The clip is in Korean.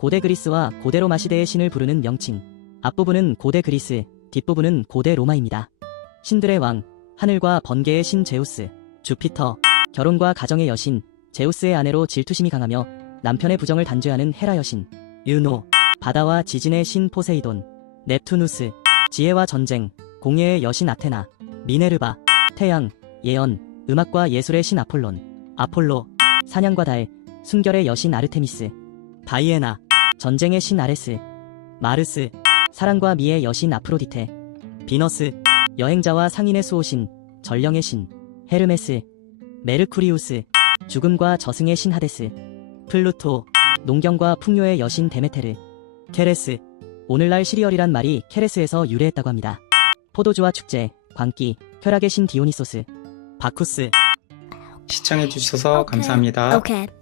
고대 그리스와 고대 로마 시대의 신을 부르는 명칭. 앞부분은 고대 그리스, 뒷부분은 고대 로마입니다. 신들의 왕, 하늘과 번개의 신 제우스, 주피터, 결혼과 가정의 여신, 제우스의 아내로 질투심이 강하며 남편의 부정을 단죄하는 헤라 여신, 유노, 바다와 지진의 신 포세이돈, 넵투누스, 지혜와 전쟁, 공예의 여신 아테나, 미네르바, 태양, 예언, 음악과 예술의 신 아폴론, 아폴로, 사냥과 달, 순결의 여신 아르테미스, 다이애나, 전쟁의 신 아레스, 마르스, 사랑과 미의 여신 아프로디테, 비너스, 여행자와 상인의 수호신, 전령의 신, 헤르메스, 메르쿠리우스, 죽음과 저승의 신 하데스, 플루토, 농경과 풍요의 여신 데메테르, 케레스, 오늘날 시리얼이란 말이 케레스에서 유래했다고 합니다. 포도주와 축제, 광기, 쾌락의 신 디오니소스, 바쿠스, 시청해주셔서 감사합니다. Okay.